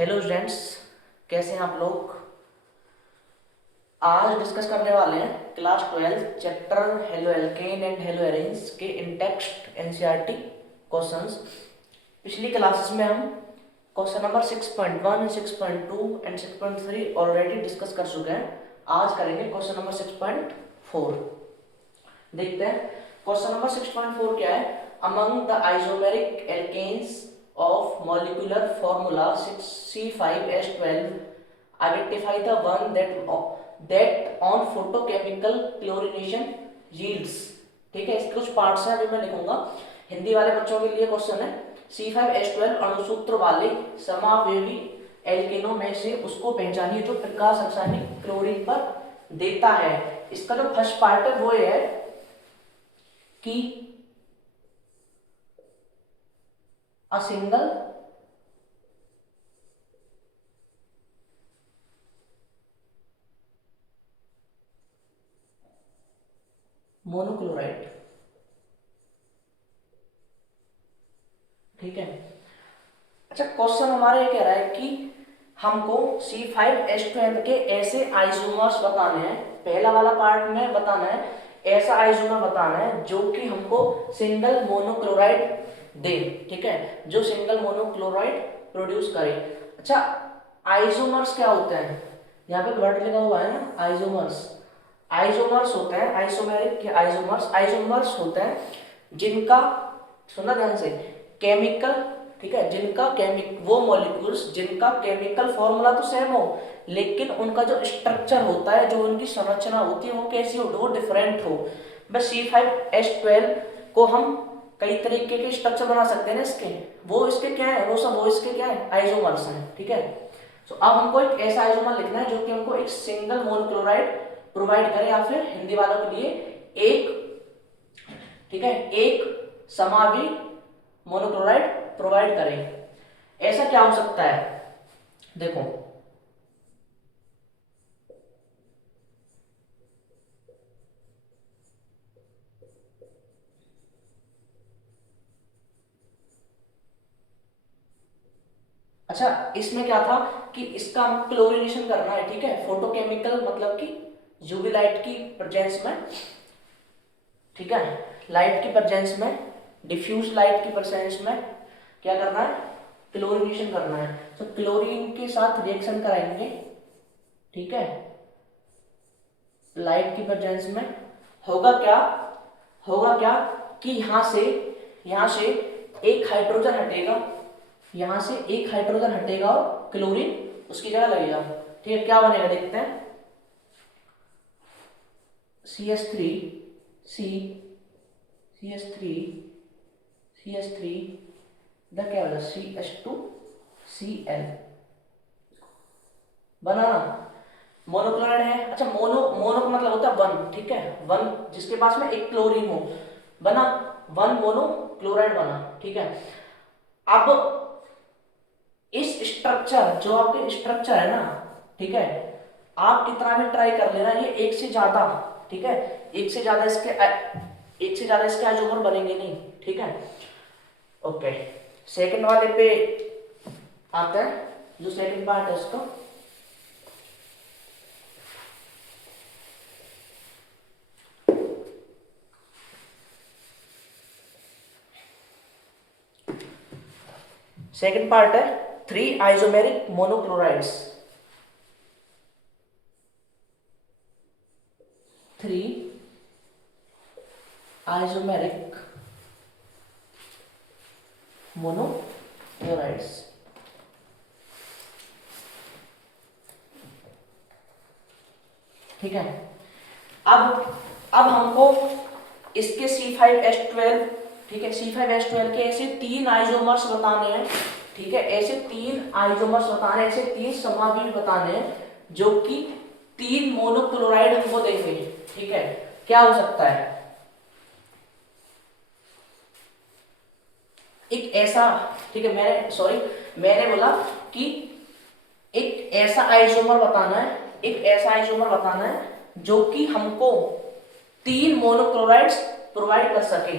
Hello students, कैसे हैं आप लोग। आज डिस्कस करने वाले हैं class 12 chapter halo alkane and hello arenes के इन टेक्स्ट एनसीईआरटी क्वेश्चंस। पिछली क्लासेस में हम question number 6.1, 6.2 and 6.3 already discuss कर चुके हैं। आज करेंगे क्वेश्चन नंबर 6.4। देखते हैं क्वेश्चन नंबर 6.4 क्या है। Among the isomeric alkenes of molecular formula 6C5H12 identify the one that on photochemical chlorination yields। ठीक है, इसके कुछ पार्ट्स हैं, अभी मैं लिखूंगा। हिंदी वाले बच्चों के लिए क्वेश्चन है C5H12 अणुसूत्र वाले समावेवी एल्केनों में से उसको पहचानिए जो प्रकाश रासायनिक क्लोरीन पर देता है। इसका जो फर्स्ट पार्ट है वो है कि a single मोनोक्लोराइड। ठीक है, अच्छा क्वेश्चन हमारा ये कह रहा है कि हमको C5H12 के ऐसे आइसोमर्स बताने हैं। पहला वाला पार्ट में बताना है ऐसा आइसोमर बताना है जो कि हमको सिंगल मोनोक्लोराइड दे। ठीक है, जो सिंगल मोनोक्लोराइड प्रोड्यूस करे। अच्छा, आइसोमर्स क्या होते हैं, यहाँ पे वर्ड लिखा हुआ है ना आइसोमर्स। आइसोमर्स होते हैं आइसोमेरिक के आइसोमर्स होते हैं जिनका, सुना ध्यान से, केमिकल, ठीक है, जिनका वो मॉलिक्यूल्स जिनका केमिकल फॉर्मूला तो सेम हो लेकिन उनका जो स्ट्रक्चर होता है, जो उनकी संरचना होती है वो कैसी हो, वो डिफरेंट हो। बस C5H12 को हम कई तरीके के स्ट्रक्चर बना सकते हैं ना इसके, वो इसके क्या है, वो इसके क्या है, आइसोमर्स हैं। ठीक है, तो अब हमको एक ऐसा आइसोमर लिखना है जो कि हमको एक सिंगल मोनोक्लोराइड प्रोवाइड करे, या फिर हिंदी वालों के लिए एक, ठीक है, एक समावी मोनोक्लोराइड प्रोवाइड करे। ऐसा क्या हो सकता है, देखो अच्छा इसमें क्या था कि इसका हम क्लोरीनेशन करना है। ठीक है, फोटोकेमिकल मतलब कि यूवी लाइट की प्रेजेंस में, ठीक है, लाइट की प्रेजेंस में, डिफ्यूज लाइट की प्रेजेंस में क्या करना है, क्लोरीनेशन करना है। तो क्लोरीन के साथ रिएक्शन कराएंगे, ठीक है, लाइट की प्रेजेंस में। होगा क्या कि यहां से एक हाइड्रोजन हटेगा, यहां से एक हाइड्रोजन हटेगा और क्लोरीन उसकी जगह लगेगा। ठीक है, क्या बनेगा देखते हैं, CH3 C CH3 CH3 इधर क्या होगा CH2 Cl बना ना, मोनोक्लोराइड है। अच्छा, मोनो का मतलब होता है वन। ठीक है, वन जिसके पास में एक क्लोरीन हो, बना वन मोनोक्लोराइड बना। ठीक है, अब इस स्ट्रक्चर, जो आपके स्ट्रक्चर है ना, ठीक है, आप कितना भी ट्राई कर लेना, ये एक से ज्यादा, ठीक है, एक से ज्यादा इसके आइसोमर बनेंगे नहीं। ठीक है, ओके, सेकंड वाले पे आता है, जो सेकंड पार्ट है उसका। सेकंड पार्ट है 3 आइसोमेरिक मोनोक्लोराइड्स। 3 आइसोमेरिक मोनोक्लोराइड्स। ठीक है, अब हमको इसके C5H12, ठीक है, C5H12 के ऐसे 3 आइसोमर्स बताने हैं। ठीक है, ऐसे 3 आइसोमर्स बताने, ऐसे 3 समावयव बताने हैं जो कि 3 मोनोक्लोराइड हमको देंगे। ठीक है, क्या हो सकता है, एक ऐसा, ठीक है, मैंने बोला कि एक ऐसा आइसोमर बताना है, एक ऐसा आइसोमर बताना है जो कि हमको 3 मोनोक्लोराइड्स प्रोवाइड कर सके।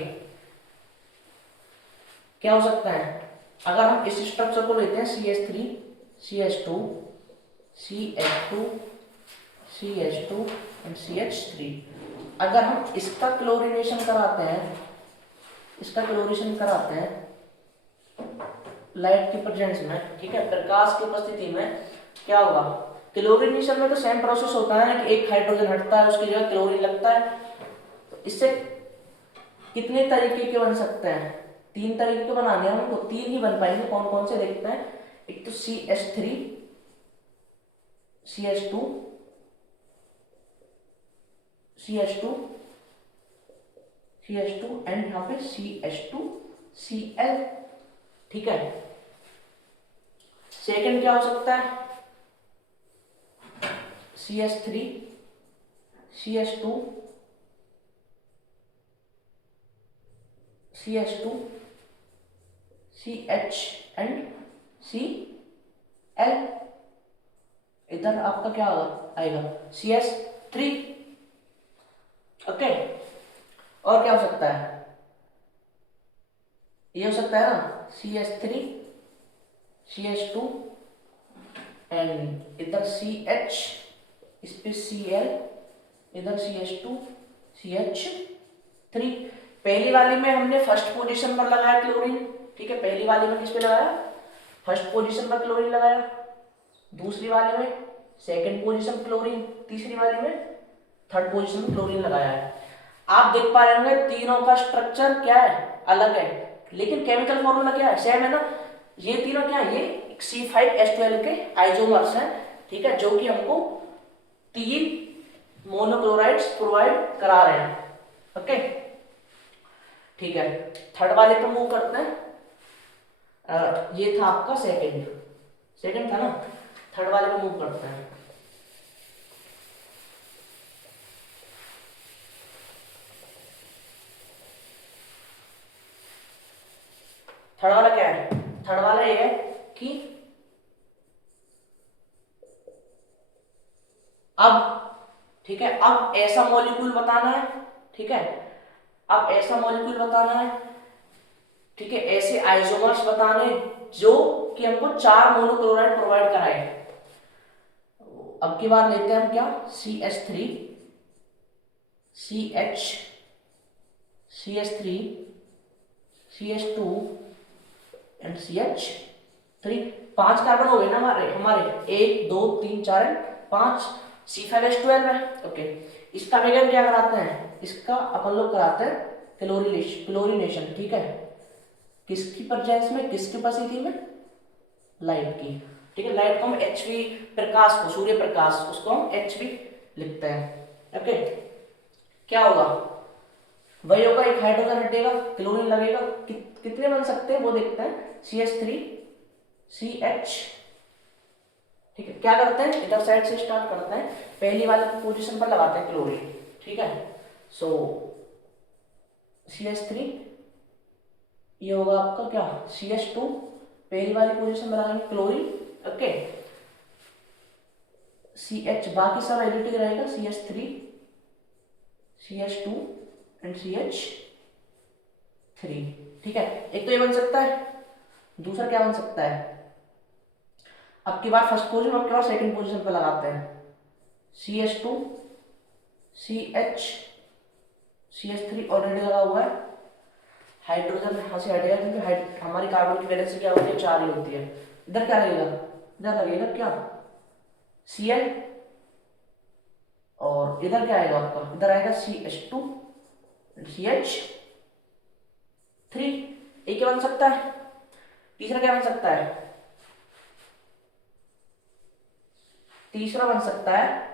क्या हो सकता है, अगर हम इस स्ट्रक्चर को लेते हैं CH3 CH2, CH2, CH2 and CH3। अगर हम इसका क्लोरीनेशन कराते हैं, इसका क्लोरीनेशन कराते हैं लाइट की प्रेजेंस में, ठीक है, प्रकाश की उपस्थिति में, क्या होगा? क्लोरीनेशन में तो सेम प्रोसेस होता है कि एक हाइड्रोजन हटता है, उसकी जगह क्लोरीन लगता है। तो इससे कितने तरीके के बन सकते हैं? 3 तरीके के बनाने हैं हमको, 3 ही बन पाएंगे। कौन कौन से देखते हैं? एक तो CH3, CH2, CH2, CH2 and यहाँ पे CH2Cl, ठीक है। सेकंड क्या हो सकता है? CH3, CH2, CH2, CH and Cl। इधर आपका क्या आएगा? CH3, okay. और क्या हो सकता है? ये हो सकता है ना, CH3, CH2 एंड इधर CH, इस पे Cl, इधर CH2, CH3। पहली वाली में हमने फर्स्ट पोजीशन पर लगाया क्लोरीन, ठीक है। पहली वाली में किस पे लगाया? फर्स्ट पोजीशन पर क्लोरीन लगाया। दूसरी वाली में सेकंड पोजीशन क्लोरीन, तीसरी वाली में थर्ड पोजीशन में क्लोरीन लगाया है। आप देख पा रहे होंगे तीनों का स्ट्रक्चर क्या है? अलग है, लेकिन केमिकल फॉर्मूला क्या है? सेम है ना। ये तीनों क्या है? ये C5H12 के आइसोमर्स हैं, ठीक है, जो कि हमको 3 मोनोक्लोराइड्स प्रोवाइड करा रहे हैं, ओके, ठीक है। थर्ड वाले पे मूव करते हैं। ये था आपका सेकंड था ना, थर्ड वाले पे मूव करते हैं। थर्ड वाला क्या है? थर्ड वाला ये है कि अब, ठीक है, अब ऐसा मॉलिक्यूल बताना है, ठीक है, अब ऐसा मॉलिक्यूल बताना है, ठीक है, ऐसे आइसोमर्स बताने जो कि हमको 4 मोनोक्लोराइड प्रोवाइड कराए। अब की बार लेते हैं हम क्या? CH3, CH, CH3, CH2 and CH3। 5 carbon हो गए ना हमारे 1 2 3 4 5। C5H12 है, ओके। इसका हम क्या कराते हैं? इसका अपन लोग कराते हैं क्लोरीनेशन, ठीक है। किसकी प्रेजेंस में, किसकी उपस्थिति में? लाइट की, ठीक है। लाइट को हम HV, प्रकाश को, सूर्य प्रकाश, उसको हम HV लिखते हैं, ओके। क्या होगा? वही होगा, एक हाइड्रोजन हटेगा, क्लोरीन लगेगा। कितने बन सकते हैं वो देखते हैं। CH3, CH, ठीक है। क्या करते हैं? इधर साइड से स्टार्ट करते हैं, पहली वाली पोजीशन पर लगाते हैं क्लोरीन, ठीक है। सो CH3, ये होगा आपका क्या? CH2, पहली वाली पोजीशन में लगाएंगे क्लोरीन, ओके। CH, बाकी सब एडिटिव रहेगा, CH3, CH2 एंड CH3, ठीक है। एक तो ये बन सकता है, दूसरा क्या बन सकता है? अब की बार फर्स्ट पोजीशन, अब की बार सेकंड पोजीशन पे लगाते हैं। CH2, CH, CH3 ऑलरेडी लगा हुआ है। हाइड्रोजन यहाँ से हटेगा क्योंकि हमारी कार्बन की वैलेंसी क्या होती है? 4 ही होती है। इधर क्या लगेगा? इधर लगेगा क्या? Cl, और इधर क्या आएगा आपका? इधर आएगा CH2, CH3। एक क्या बन सकता है? तीसरा क्या बन सकता है? तीसरा बन सकता है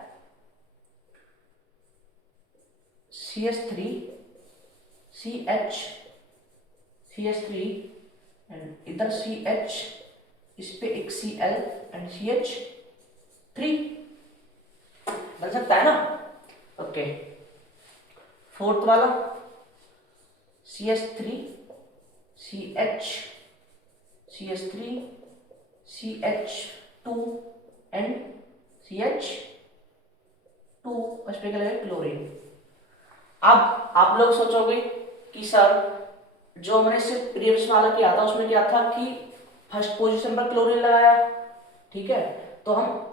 CH3, CH, CH3 एंड इधर CH, इस पे एक Cl एंड CH3 बन सकता है ना, ओके। फोर्थ वाला CH3, CH, CH3, CH2 and CH2, उस पे क्या लगेगा? क्लोरीन। अब आप लोग सोचोगे कि सर जो हमने सिर्फ प्रीवियस वाला किया था उसमें क्या था कि फर्स्ट पोजीशन पर क्लोरीन लगाया, ठीक है, तो हम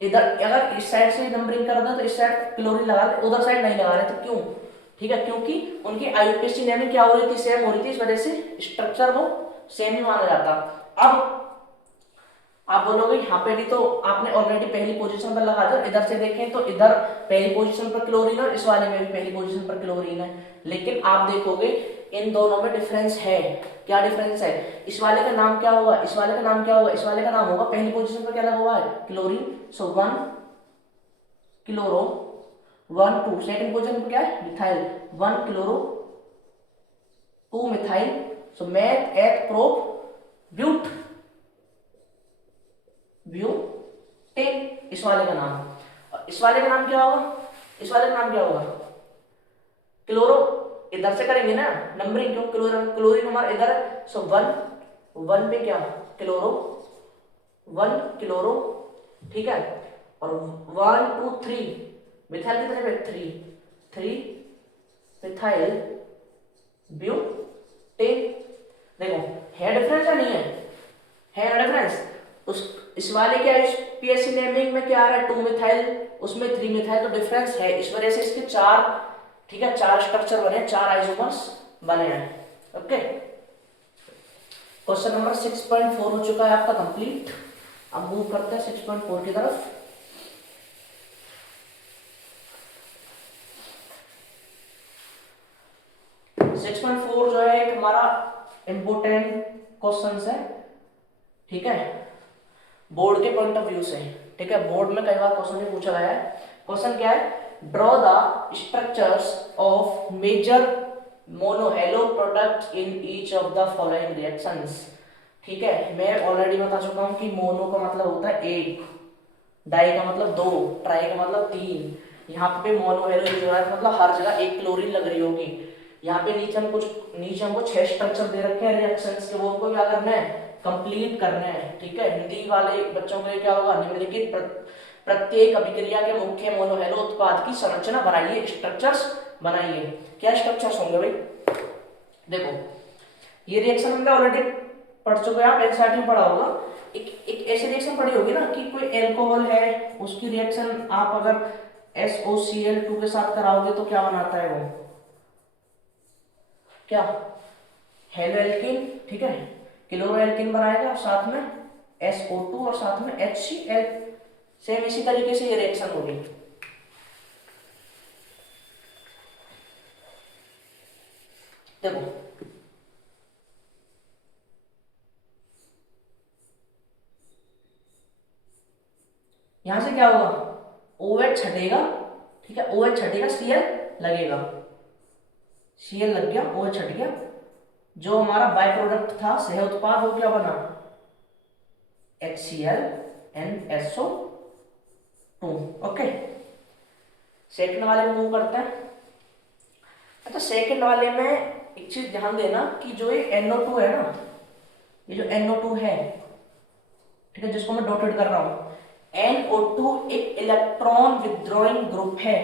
इधर अगर इस साइड से नंबरिंग कर दें तो इस साइड क्लोरीन लगा रहे, उधर साइड नहीं लगा रहे, तो क्यों? ठीक है, क्योंकि उनकी आईयूपीएसी नेमिंग क्या हो रही थी, सेम हो रही थी, इस वजह से स्ट्रक्चर वो सेम ही माना जाता। अब आप बोलोगे यहाँ पे भी तो आपने ऑलरेडी पहली पोजीशन पर लगा दिया, इधर से देखें तो इधर पहली पोजीशन पर क्लोरीन है और इस वाले में भी पहली पोजीशन पर क्लोरीन है, लेकिन आप देखोगे इन दोनों में डिफरेंस है। क्या डिफरेंस है? इस वाले का नाम क्या होगा, इस वाले का नाम क्या होगा, इस वाले का नाम होगा, पहली पोजीशन पर क्या लगा हुआ है, chlorine, so 1 chloro 1 2, second position पर क्या है, methyl 1 chloro 2 methyl, so meth eth prop but butane, इस वाले का नाम। और इस वाले का नाम क्या होगा, इस वाले का नाम क्या होगा, क्लोरो, इधर से करेंगे ना नंबरिंग, क्यों, क्लोरीन क्लोरीन हमारा इधर है, सो 1 पे क्या, क्लोरो 1 क्लोरो, ठीक है, और 1 2 3 मिथाइल कितने पे, 3 मिथाइल ब्यूटेन। देखो है डिफरेंस या नहीं है ना डिफरेंस। उस इस वाले क्या इस पीएससी नेमिंग में क्या आ रहा है, 2 मिथाइल, उसमें 3 मिथाइल, तो डिफरेंस है, इस वजह से इसके 4, ठीक है, 4 स्ट्रक्चर बने, 4 आइसोमर्स बने हैं। ओके, क्वेश्चन नंबर 6.4 हो चुका है आपका कंप्लीट। अब मूव करते हैं 6.4 की तरफ। सिक्स पॉइंट फोर जो है एक हमारा इंपोर्टेंट क्वेश्चन है, ठीक है, बोर्ड के पॉइंट ऑफ व्यू से, ठीक है, बोर्ड में कई बार क्वेश्चन भी पूछा गया है। क्वेश्चन क्या है, draw the structures of major monohalo product in each of the following reactions. ठीक है, मैं ऑलरेडी बता चुका हूं कि मोनो का मतलब होता है एक, डाई का मतलब 2, ट्राई का मतलब 3, यहाँ पे मोनोहेलो जो है मतलब हर जगह एक क्लोरीन लग रही होगी। यहाँ पे नीचे हमको 6 स्ट्रक्चर दे रखे हैं रिएक्शंस के, वो हमको क्या करना है, कंप्लीट करने हैं। ठीक है, हिंदी वाले बच्चों के लिए क्या होगा, निम्नलिखित प्रत्येक अभिक्रिया के मुख्य मोनोहेलो उत्पाद की संरचना बनाइए, स्ट्रक्चर्स बनाइए। क्या स्ट्रक्चर्स होंगे भाई, देखो ये रिएक्शन हमने ऑलरेडी पढ़ चुके हैं, आप एनसीईआरटी में पढ़ा होगा। एक ऐसी रिएक्शन पढ़ी होगी ना कि कोई एल्कोहल है, उसकी रिएक्शन आप अगर SOCl2 के साथ कराओगे तो क्या बनाता है वो, क्या, हेलो एल्किन, ठीक है, क्लोरो एल्किन बनाएगा, साथ में SO2 और साथ में HCl। सेम इसी तरीके से ये रिएक्शन होगी। देखो यहां से क्या होगा, OH छटेगा, ठीक है, OH छटेगा, Cl लगेगा, Cl लग गया, OH छट गया, जो हमारा बाय प्रोडक्ट था सह उत्पाद वो क्या बना, HCl and SO2। Okay, second वाले में मूव करते हैं। अच्छा, सेकंड वाले में एक चीज ध्यान देना कि जो ये NO2 है ना, ये जो NO2 है, ठीक है, जिसको मैं डॉटेड कर रहा हूं, NO2 एक इलेक्ट्रॉन विथड्रॉइंग ग्रुप है।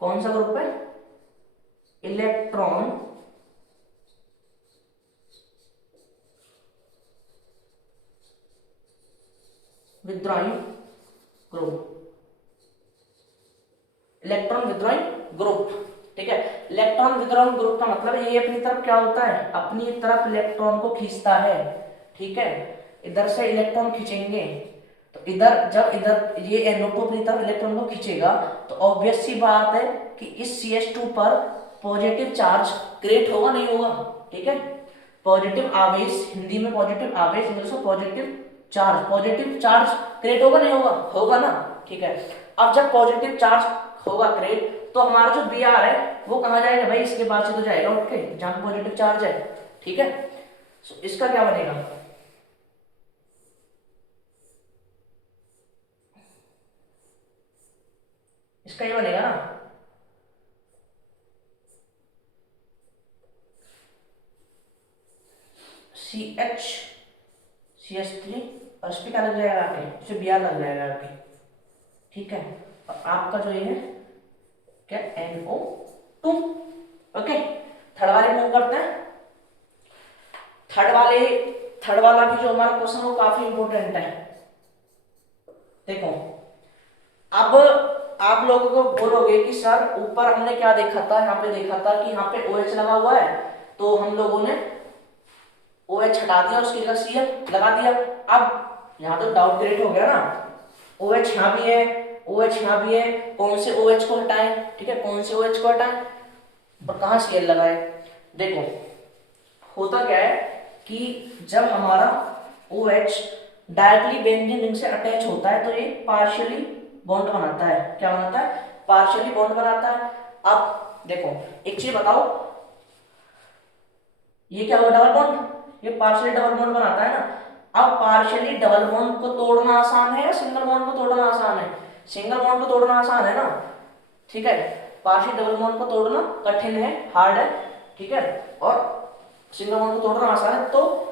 कौन सा ग्रुप है, electron withdrawing group, electron withdrawing group, ठीक है। इलेक्ट्रॉन विथड्रॉइंग ग्रुप का मतलब ये अपनी तरफ क्या होता है, अपनी तरफ इलेक्ट्रॉन को खींचता है, ठीक है, इधर से इलेक्ट्रॉन खींचेंगे तो इधर, जब इधर ये NO2 अपनी तरफ इलेक्ट्रॉन को खींचेगा तो ऑब्वियस सी बात है कि इस CH2 पर पॉजिटिव चार्ज क्रिएट होगा, नहीं होगा, ठीक है, पॉजिटिव आवेश, हिंदी में पॉजिटिव आवेश, इंग्लिश में पॉजिटिव चार्ज क्रिएट होगा, नहीं होगा, होगा ना, ठीक है। अब जब पॉजिटिव चार्ज होगा क्रिएट तो हमारा जो Br है वो कहाँ जाएगा भाई, इसके बाद से तो जाएगा उठ के जहां पॉजिटिव चार्ज है, ठीक है। so, इसका क्या बनेगा, इसका ये बनेगा ना, CH3 और इस पे क्या लग जाएगा आके, इसे Br लग जाएगा आके, ठीक है। और आपका जो ये है क्या, NO2। ओके, थर्ड वाले मूव करते हैं। थर्ड वाला भी जो हमारा क्वेश्चन है वो काफी इंपॉर्टेंट है, देखो, अब आप लोगों को बोलोगे कि सर ऊपर हमने क्या देखा था, यहाँ पे देखा था कि यहाँ पे OH लगा हुआ है, तो हम लोगों ने OH हटा दिया, उसकी जगह Cl लगा दिया। अब यहाँ तो डाउट क्रिएट हो गया ना, OH यहाँ भी है, OH यहाँ भी है, कौन से OH को हटाएं, ठीक है, कौन से OH को हटाएं और कहाँ Cl लगाए। देखो होता क्या है कि जब हमारा OH डायरेक्टली बेंजीन रिंग से अटैच होता है तो ये पार्शियली बॉन्ड बनाता है। क्या बनाता है? पार्शियली बॉन्ड बनाता है। अब देखो एक चीज बताओ, ये क्या हुआ? डबल बॉन्ड, ये पार्शियली डबल बॉन्ड बनाता है ना। अब पार्शियली डबल बॉन्ड को तोड़ना आसान है या सिंगल बॉन्ड को तोड़ना आसान है? सिंगल बॉन्ड को तोड़ना आसान है ना, ठीक है। पार्शियली डबल बॉन्ड को तोड़ना कठिन है, हार्ड है, ठीक है, और सिंगल बॉन्ड को तोड़ना आसान है। तो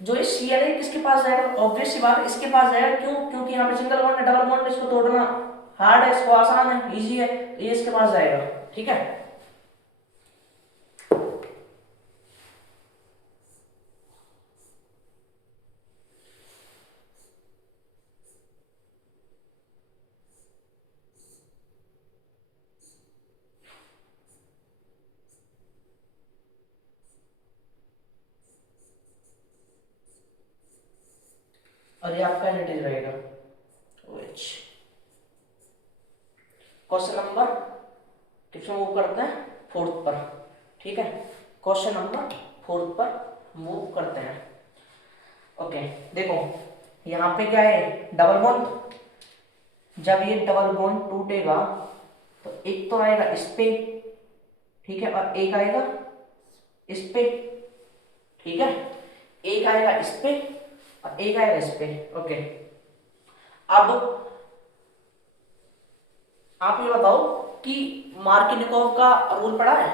जो ये Cl है किसके पास जाएगा? ऑब्वियस सी बात है इसके पास जाएगा। क्यों? क्योंकि यहाँ पे सिंगल बॉन्ड है, डबल बॉन्ड, इसको तोड़ना हार्ड है, इसको आसान है, इजी है, तो ये इसके पास जाएगा, ठीक है। और ये आपका एनिटीज रहेगा OH। क्वेश्चन नंबर किस मूव करते हैं? फोर्थ पर, ठीक है। क्वेश्चन नंबर फोर्थ पर मूव करते हैं। ओके देखो यहाँ पे क्या है? Double bond. जब ये डबल बॉन्ड टूटेगा तो एक तो आएगा इस पे, ठीक है, और एक आएगा इस पे, ठीक है, एक आएगा इस पे और एक आएगा इस पे। ओके अब आप ये बताओ कि मार्किनिकोव का रूल पढ़ा है?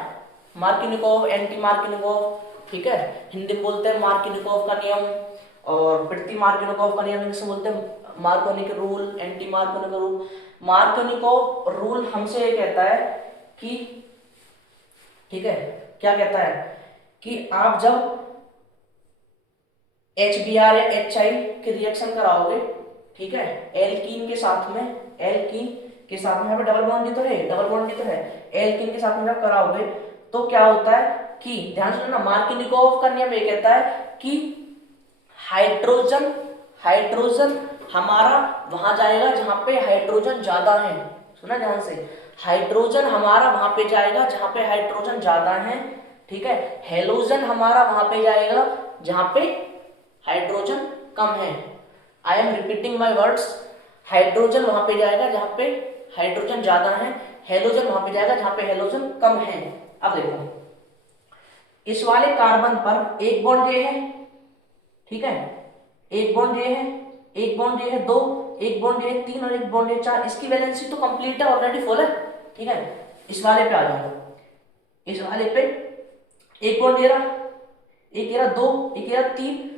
मार्किनिकोव, एंटी मार्किनिकोव, ठीक है, हिंदी में बोलते हैं मार्किनिकोव का नियम, और प्रीति मार्किनिकोव का नियम इंग्लिश में बोलते हैं मार्कोनिक rule, anti Markovnikov rule. Markovnikov rule हमसे ये कहता है कि, ठीक है, क्या कहता है कि आप जब HBr या HI की रिएक्शन कराओगे, ठीक है, एल्कीन के साथ में, एल्कीन के साथ में, यहाँ पे डबल बॉन्ड ही तो है, डबल बॉन्ड ही तो है, एल्कीन के साथ में जब कराओगे तो क्या होता है कि, ध्यान सुनो ना, मार्किनिकोव का नियम ये कहता है कि हाइड्रोजन, हाइड्रोजन हमारा वहां जाएगा जहां पे हाइड्रोजन ज्यादा है। सुना ध्यान से, हाइड्रोजन हमारा वहां पे जाएगा जहां पे हाइड्रोजन ज्यादा है, ठीक है। हेलोजन हमारा वहां पे जाएगा जहां पे हाइड्रोजन कम है। I am repeating my words, hydrogen वहां पे जाएगा जहां पे हाइड्रोजन ज्यादा है, हेलोजन वहां पे जाएगा जहां पे हेलोजन कम है। अब देखो इस वाले कार्बन पर एक बॉन्ड ये है, ठीक है, एक बॉन्ड ये है, एक बॉन्ड ये है, दो, एक बॉन्ड ये है, तीन, और एक बॉन्ड ये चार। इसकी वैलेंसी तो कंप्लीट है, ऑलरेडी फुल है, ठीक है। इस वाले पे आ जाओ, इस वाले पे एक बॉन्ड ये रहा, एक ये रहा, दो, एक ये रहा, तीन,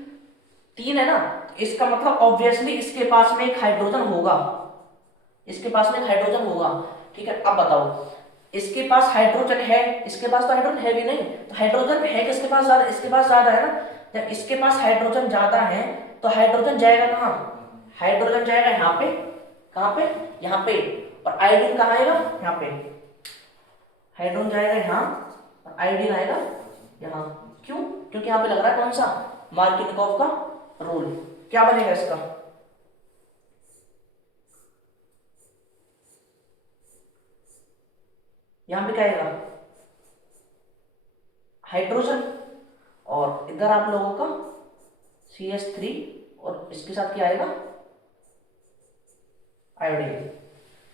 तीन है ना, इसका मतलब ऑब्वियसली इसके पास में एक हाइड्रोजन होगा, इसके पास में एक हाइड्रोजन होगा, ठीक है। अब बताओ इसके पास हाइड्रोजन है, इसके पास तो हाइड्रोजन है भी नहीं, तो हाइड्रोजन है किसके पास ज्यादा? इसके पास ज्यादा है ना। जब इसके पास हाइड्रोजन ज्यादा है तो हाइड्रोजन जाएगा कहाँ? हाइड्रोजन जाएगा यहाँ पे, कहाँ पे? यहाँ पे। और आयोडीन कहाँ आएगा? यहाँ पे। हाइड्रोजन जाएगा यहाँ और आयोडीन आएगा यहाँ। क्यों? क्योंकि यहाँ पे लग रहा है कौन सा? मार्किनिकोव का रूल। क्या बनेगा इसका? यहाँ पे क्या आएगा? हाइड्रोजन, और इधर आप लोगों का CH3, और इसके साथ क्या आएगा? आयोडीन।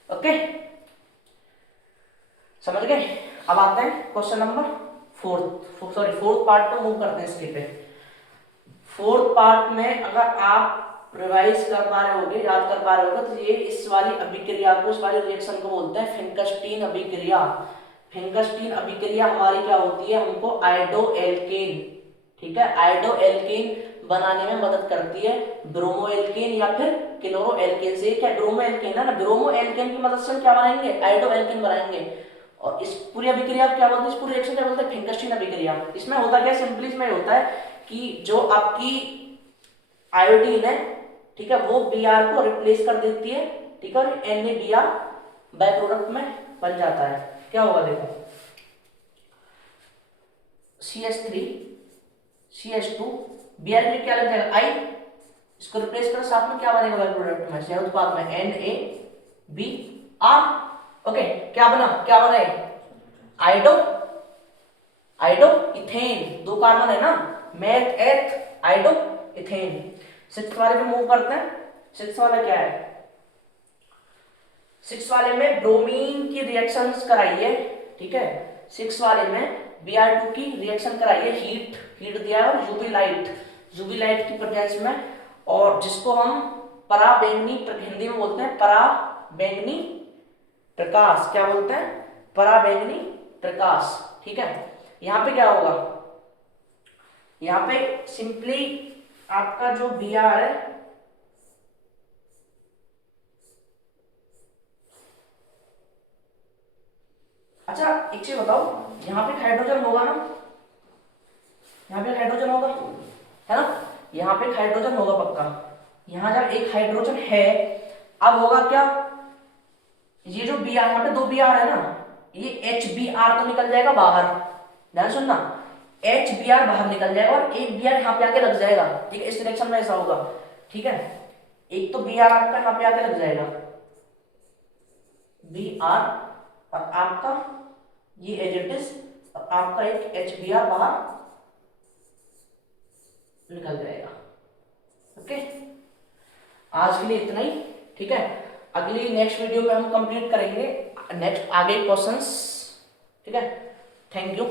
ओके समझ गए? अब आते हैं क्वेश्चन नंबर फोर्थ पार्ट पर मूव करते हैं। इसके पे फोर्थ पार्ट में अगर आप रिवाइज कर पा रहे होगे, याद कर पा रहे होगे, तो ये इस वाली अभिक्रिया को, इस वाली रिएक्शन को बोलते हैं फिंकस्टीन अभिक्रिया। फिंकस्टीन अभिक्रिया हमारी क्या होती है? हमको आयोडो एल्केन, ठीक है, आयोडो एल्केन बनाने में मदद करती है ब्रोमो एल्केन या फिर क्लोरो एल्केन से। क्या ब्रोमो एल्केन है ना, ब्रोमो एल्केन की मदद से क्या बनाएंगे? आयोडो एल्केन बनाएंगे। और इस पूरी अभिक्रिया क्या बोलते हैं? इस पूरी रिएक्शन क्या बोलते हैं? फिंकस्टीन अभिक्रिया। इसमें होता क्या? सिंपली इसमें होता है कि जो आपकी आयोडीन है, ठीक है, वो बी आर को रिप्लेस कर देती है, ठीक है, और N A B R by product में बन जाता है। क्या होगा देखो, CH3 CH2 बी आर के लिए क्या लग जाएगा आई, इसको रिप्लेस करो, साथ में क्या बनेगा बाय प्रोडक्ट में, संयुक्त उत्पाद में N A B R. Okay, क्या बना, क्या बना आइडो, आइडो इथेन, दो कार्बन है ना, मेथ एथ आइडो इथेन। सिक्स वाले पे मूव करते हैं। सिक्स वाला क्या है, सिक्स वाले में ब्रोमीन की रिएक्शंस कराइए, ठीक है, सिक्स वाले में Br2 की रिएक्शन कराइए, हीट हीट दिया है और यूवी लाइट की प्रेजेंस में, और जिसको हम पराबैंगनी, हिंदी में बोलते हैं पराबैंगनी प्रकाश, क्या बोलते हैं, पराबैंगनी प्रकाश, ठीक है। यहां पे क्या होगा, यहां पे सिंपली आपका जो Br है, अच्छा एक चीज बताओ, यहाँ पे हाइड्रोजन होगा ना, यहाँ पे हाइड्रोजन होगा, है ना, यहाँ पे हाइड्रोजन होगा पक्का। यहाँ जब एक हाइड्रोजन है, अब होगा क्या, ये जो बी आर, यहाँ पे दो बी आर है ना, ये एच बी आर तो निकल जाएगा बाहर, ध्यान सुनना, एच बी आर बाहर निकल जाएगा और एक बी आर यहाँ पे आके लग जाएगा, ठीक है, इस डायरेक्शन में ऐसा होगा, ठीक है। एक तो बी आर आपका यहाँ पे आके लग जाएगा, बी आर, और आपका ये एज इट इज, और आपका एक एच बी आर बाहर निकल जाएगा। ओके, आज के लिए इतना ही, ठीक है। अगली नेक्स्ट वीडियो में हम कंप्लीट करेंगे नेक्स्ट आगे क्वेश्चंस, ठीक है। Thank you.